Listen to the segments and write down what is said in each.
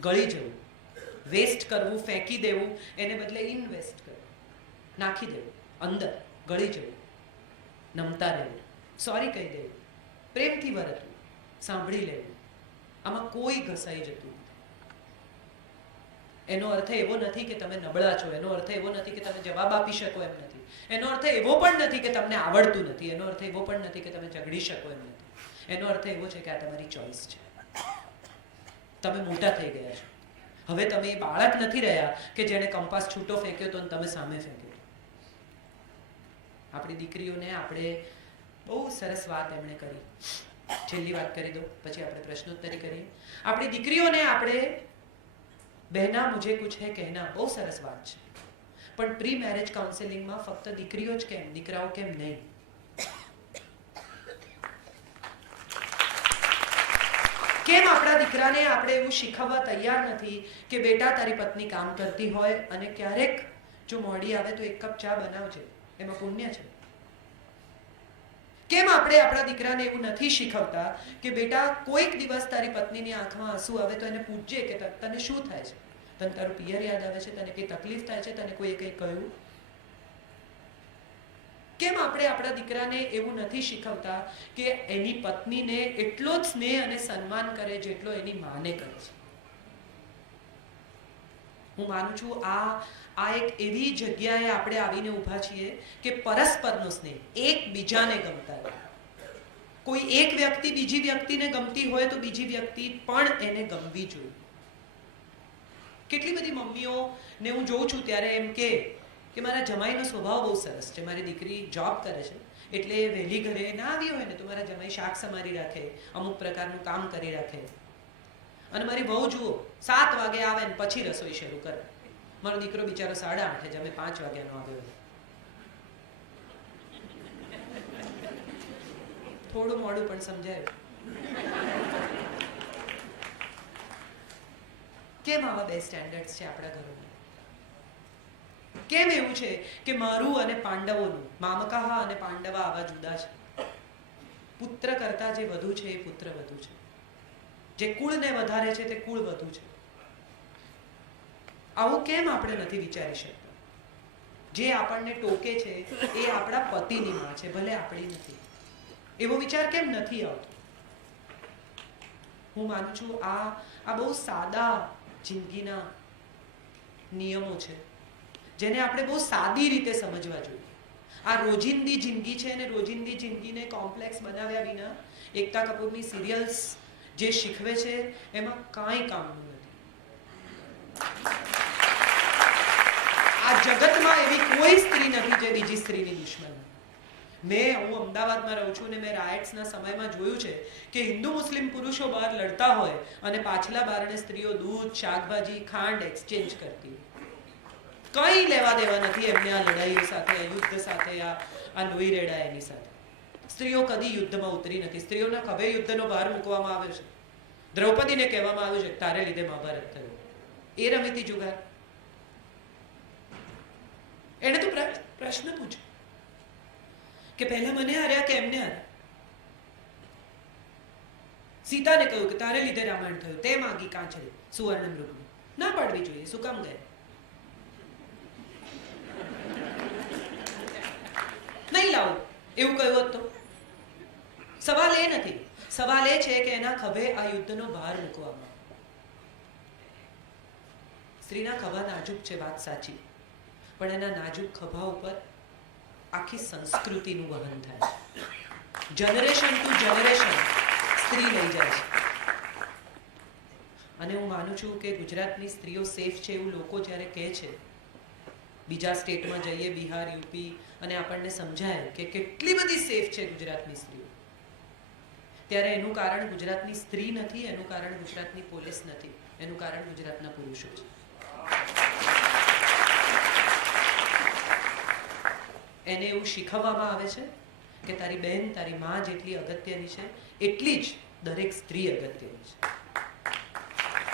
ગળી જવું, વેસ્ટ કરવું, ફેંકી દેવું, એને બદલે ઇન્વેસ્ટ કરવું, નાખી દેવું અંદર, ગળી જવું, નમતા રહેવું, સોરી કહી દેવું, પ્રેમથી વર્તવું, સાંભળી લેવું. આમાં કોઈ ઘસાઈ જતું નથી. એનો અર્થ એવો નથી કે તમે નબળા છો, એનો અર્થ એવો નથી કે તમે જવાબ આપી શકો એમ નથી, એનો અર્થ એવો પણ નથી કે તમને આવડતું નથી, એનો અર્થ એવો પણ નથી કે તમે ઝઘડી શકો એમ નથી. એનો અર્થ એવો છે કે આ તમારી ચોઈસ છે. તમે મોટા થઈ ગયા છો. હવે તમે એ બાળક નથી રહ્યા કે જેને કંપાસ છૂટો ફેંક્યો તો તમે સામે ફેંક્યો. આપણી દીકરીઓને આપણે બહુ સરસ વાત એમણે કરી. છેલ્લી વાત કરી દો, પછી આપણે પ્રશ્નોત્તરી કરીએ. આપણી દીકરીઓને આપણે બહેના મુझे कुछ है कहना, બહુ સરસ વાત છે. પણ પ્રી મેરેજ કાઉન્સેલિંગમાં ફક્ત દીકરીઓ જ કેમ, દીકરાઓ કેમ નહીં? કેમ આપણા દીકરાને આપણે એવું શીખવવા તૈયાર નથી કે બેટા તારી પત્ની કામ કરતી હોય અને ક્યારેક જો મોડી આવે તો એક કપ ચા બનાવજે, એમાં પુણ્ય છે. કેમ આપણે આપણા દીકરાને એવું નથી શીખવતા કે બેટા કોઈક દિવસ તારી પત્નીની આંખમાં આંસુ આવે તો એને પૂછજે કે તને શું થાય છે, તને તારું પિયર યાદ આવે છે, તને કઈ તકલીફ થાય છે, તને કોઈએ કંઈ કહ્યું? કેમ આપણે આપણા દીકરાને એવું નથી શીખવતા કે એની પત્નીને એટલો જ સ્નેહ અને સન્માન કરે જેટલો એની માને કરે છે? હું માનું છું આ એક એવી જગ્યાએ આપણે આવીને ઊભા છીએ કે પરસ્પરનો સ્નેહ, એકબીજાને ગમતા. કોઈ એક વ્યક્તિ બીજી વ્યક્તિને ગમતી હોય તો બીજી વ્યક્તિ પણ એને ગમવી જોઈએ. કેટલી બધી મમ્મીઓને હું જોઉં છું ત્યારે એમ કે મારા જમાઈનો સ્વભાવ બહુ સરસ છે, મારી દીકરી જોબ કરે છે એટલે વહેલી ઘરે ના આવી હોય ને તો મારા જમાઈ શાક સમારી રાખે, અમુક પ્રકારનું કામ કરી રાખે. અને મારી બહુ જુઓ 7 વાગે આવે ને પછી રસોઈ શરૂ કરે. મારો દીકરો બિચારો 8:30 જમે, 5 વાગ્યાનો આવ્યો. થોડું મોડું પણ સમજાયું. કેમ આવા બે સ્ટેન્ડર્ડ્સ છે આપણા ઘરોમાં? કેમ એવું છે કે મારું અને પાંડવોનું, મામકાહ અને પાંડવા આવા જુદા છે? પુત્ર કરતા જે વધુ છે એ પુત્ર વધુ છે, જે કુળને વધારે છે તે કુળ વધુ છે. આવું કેમ આપણે નથી વિચારી શકતા? જે આપણને ટોકે છે એ આપણા પતિની માં છે, ભલે આપણી નથી. એવો વિચાર કેમ નથી આવતો? હું માનું છું આ બહુ સાદા જિંદગીના નિયમો છે જેને આપણે બહુ સાદી રીતે સમજવા જોઈએ. આ રોજિંદી જિંદગી છે અને રોજિંદી જિંદગીને કોમ્પ્લેક્સ બનાવ્યા વિના એકતા કપૂરની સિરિયલ્સ જે શીખવે છે એમાં કાંઈ કામનું નથી. આ જગતમાં એવી કોઈ સ્ત્રી નથી જે બીજી સ્ત્રીની દુશ્મન. હું અમદાવાદમાં રહું છું અને મેં રાયટ્સના સમયમાં જોયું છે કે હિન્દુ મુસ્લિમ પુરુષો બહાર લડતા હોય અને પાછલા બારણે સ્ત્રીઓ દૂધ, શાકભાજી, ખાંડ એક્સચેન્જ કરતી. કંઈ લેવા દેવા નથી એમને આ લડાઈઓ સાથે, આ યુદ્ધ સાથે, આ લોહી રેડા એની સાથે. સ્ત્રીઓ કદી યુદ્ધમાં ઉતરી નથી. સ્ત્રીઓના ખભે યુદ્ધનો ભાર મૂકવામાં આવ્યો છે. દ્રૌપદીને કહેવામાં આવ્યું છે તારે લીધે મહાભારત થયું. એ રમીતી જુગાર. એને તો પ્રશ્ન પૂછ્યો કે પહેલા મને હાર્યા કે એમને હાર્યા? સીતાને કહ્યું કે તારે લીધે રામાયણ થયું, તે માગી કાંચળી સુવર્ણ મૃગની. ના પાડવી જોઈએ, શું કામ ગયા? નહીં લાવું એવું કહ્યું હોત તો? સવાલ એ નથી. સવાલ એ છે કે એના ખભે આ યુદ્ધનો ભાર મૂકવામાં. સ્ત્રીના ખભા નાજુક છે, વાત સાચી, પણ એના નાજુક ખભા ઉપર આખી સંસ્કૃતિનું વહન થાય છે. જનરેશન ટુ જનરેશન સ્ત્રી લઈ જાય છે. અને હું માનું છું કે ગુજરાતની સ્ત્રીઓ સેફ છે એવું લોકો જ્યારે કહે છે, બીજા સ્ટેટમાં જઈએ, બિહાર, યુપી, અને આપણને સમજાય કે કેટલી બધી સેફ છે ગુજરાતની સ્ત્રીઓ, ત્યારે એનું કારણ ગુજરાતની સ્ત્રી નથી, એનું કારણ ગુજરાતની પોલીસ નથી, એનું કારણ ગુજરાતના પુરુષો છે. એને એવું શીખવવામાં આવે છે કે તારી બહેન, તારી માં જેટલી અગત્યની છે એટલી જ દરેક સ્ત્રી અગત્યની છે.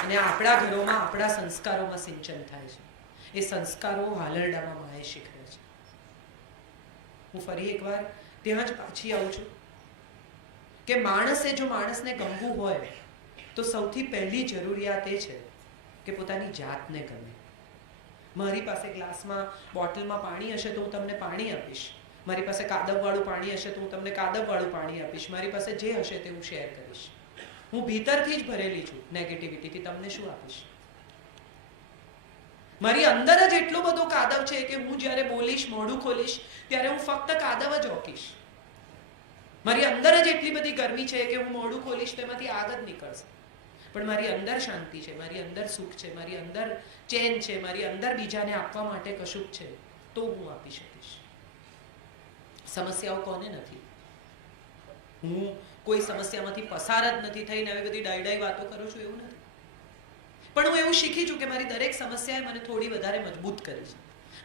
અને આપણા ઘરોમાં, આપણા સંસ્કારોમાં સિંચન થાય છે. એ સંસ્કારો હાલરડામાં માએ શીખવે છે. હું ફરી એકવાર ત્યાં જ પાછી આવું છું કે માણસે જો માણસને ગમવું હોય તો સૌથી પહેલી જરૂરિયાત એ છે કે પોતાની જાતને ગમે. મારી પાસે ગ્લાસમાં બોટલમાં પાણી હશે તો હું તમને પાણી આપીશ. મારી પાસે કાદવવાળું પાણી હશે તો હું તમને કાદવવાળું પાણી આપીશ. મારી પાસે જે હશે તે હું શેર કરીશ. હું ભીતરથી જ ભરેલી છું નેગેટિવિટીથી. તમને શું આપીશ? મારી અંદર જ એટલો બધો કાદવ છે કે હું જ્યારે બોલીશ, મોઢું ખોલીશ ત્યારે હું ફક્ત કાદવ જ ઓકીશ. મારી અંદર જ એટલી બધી ગરમી છે કે હું મોઢું ખોલીશ તેમાંથી આગ જ નીકળશે. પણ મારી અંદર શાંતિ છે, મારી અંદર સુખ છે, મારી અંદર ચેન છે, મારી અંદર બીજાને આપવા માટે કશુંક છે, તો હું આપી શકીશ. સમસ્યાઓ કોને નથી? હું કોઈ સમસ્યામાંથી પસાર જ નથી થઈને આવી બધી ડાયડાઈ વાતો કરું છું એવું નથી. પણ હું એવું શીખી છું કે મારી દરેક સમસ્યાએ મને થોડી વધારે મજબૂત કરી છે.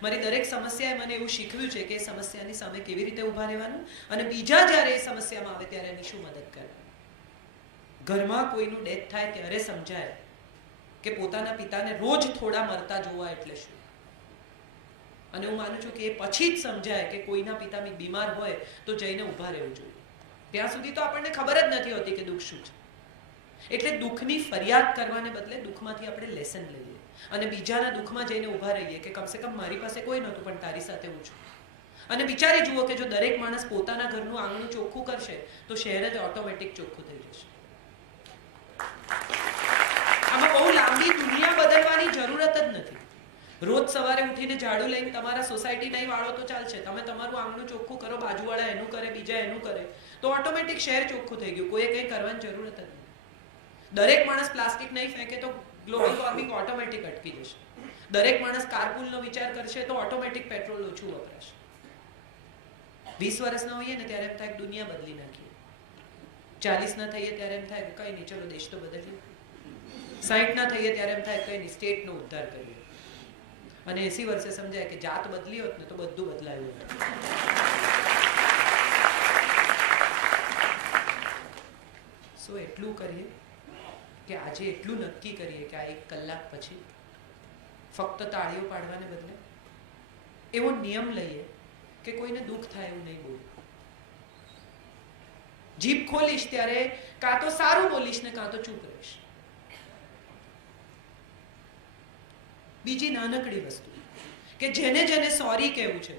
મારી દરેક સમસ્યાએ મને એવું શીખવ્યું છે કે એ સમસ્યાની સામે કેવી રીતે ઊભા રહેવાનું અને બીજા જ્યારે એ સમસ્યામાં આવે ત્યારે એની શું મદદ કરવાની. ઘરમાં કોઈનું ડેથ થાય ત્યારે સમજાય કે પોતાના પિતાને રોજ થોડા મરતા જોવા એટલે શું. અને હું માનું છું કે એ પછી જ સમજાય કે કોઈના પિતા બીમાર હોય તો જઈને ઊભા રહેવું જોઈએ. ત્યાં સુધી તો આપણને ખબર જ નથી હોતી કે દુઃખ શું છે. એટલે દુઃખની ફરિયાદ કરવાને બદલે દુઃખમાંથી આપણે લેસન લઈએ અને બીજાના દુઃખમાં જઈને ઊભા રહીએ કે કમસે કમ મારી પાસે કોઈ નહોતું પણ તારી સાથે હું છું. અને વિચારી જુઓ કે જો દરેક માણસ પોતાના ઘરનું આંગણું ચોખ્ખું કરશે તો શહેર જ ઓટોમેટિક ચોખ્ખું થઈ જશે. આમાં બહુ લાંબી દુનિયા બદલવાની જરૂરત જ નથી. રોજ સવારે ઉઠીને ઝાડુ લઈને તમારા સોસાયટી નહીં વાળો તો ચાલશે. તમે તમારું આંગણું ચોખ્ખું કરો, બાજુવાળા એનું કરે, બીજા એનું કરે, તો ઓટોમેટિક શહેર ચોખ્ખું થઈ ગયું. કોઈએ કંઈ કરવાની જરૂરત જ નથી. દરેક માણસ પ્લાસ્ટિક નહીં ફેંકે તો ગ્લોબલ વોર્મિંગ ઓટોમેટિક અટકી જશે. દરેક માણસ કારપૂલનો વિચાર કરશે તો ઓટોમેટિક પેટ્રોલ ઓછું વપરાશે. 20 વર્ષના હોઈએ ને ત્યારે એમ થાય દુનિયા બદલી નાખીએ. 40 ના થઈએ ત્યારે એમ થાય કે કઈ નહીં, ચલો દેશ તો બદલીએ. 60 ના થઈએ ત્યારે એમ થાય કઈ નહીં, સ્ટેટનો ઉદ્ધાર કરીએ. અને 80 વર્ષે સમજાય કે જાત બદલી હોત ને તો બધું બદલાયું હોત. સો એટલું કરીએ કે આજે એટલું નક્કી કરીએ કે આ 1 કલાક પછી ફક્ત તાળીઓ પાડવાને બદલે એવો નિયમ લઈએ કે કોઈને દુઃખ થાય એવું નહીં બોલું. જીભ ખોલીશ ત્યારે કાં તો સારું બોલીશ ને કાં તો ચૂપ રહીશ. બીજી નાનકડી વસ્તુ કે જેને જેને સોરી કહેવું છે,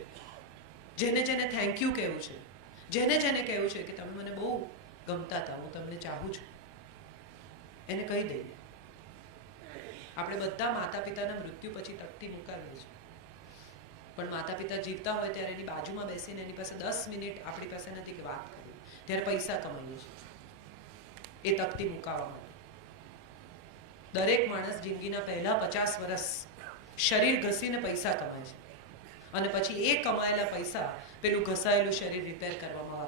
જેને જેને થેન્ક યુ કહેવું છે, જેને જેને કહેવું છે કે તમે મને બહુ ગમતા હતા, હું તમને ચાહું છું, એને કહી દઈએ. આપણે બધા માતા પિતાના મૃત્યુ પછી તકતી મુકાવીએ છીએ. પણ માતા પિતા જીવતા હોય ત્યારે એની બાજુમાં બેસીને એની પાસે 10 મિનિટ આપણી પાસે નથી કે વાત કરીએ. ત્યારે પૈસા કમાઈએ છીએ એ તકતી મુકાવવા માટે. દરેક માણસ જિંદગીના પહેલા 50 વર્ષ શરીર ઘસીને પૈસા કમાય છે અને પછી એ કમાયેલા પૈસા પેલું ઘસાયેલું શરીર રિપેર કરવામાં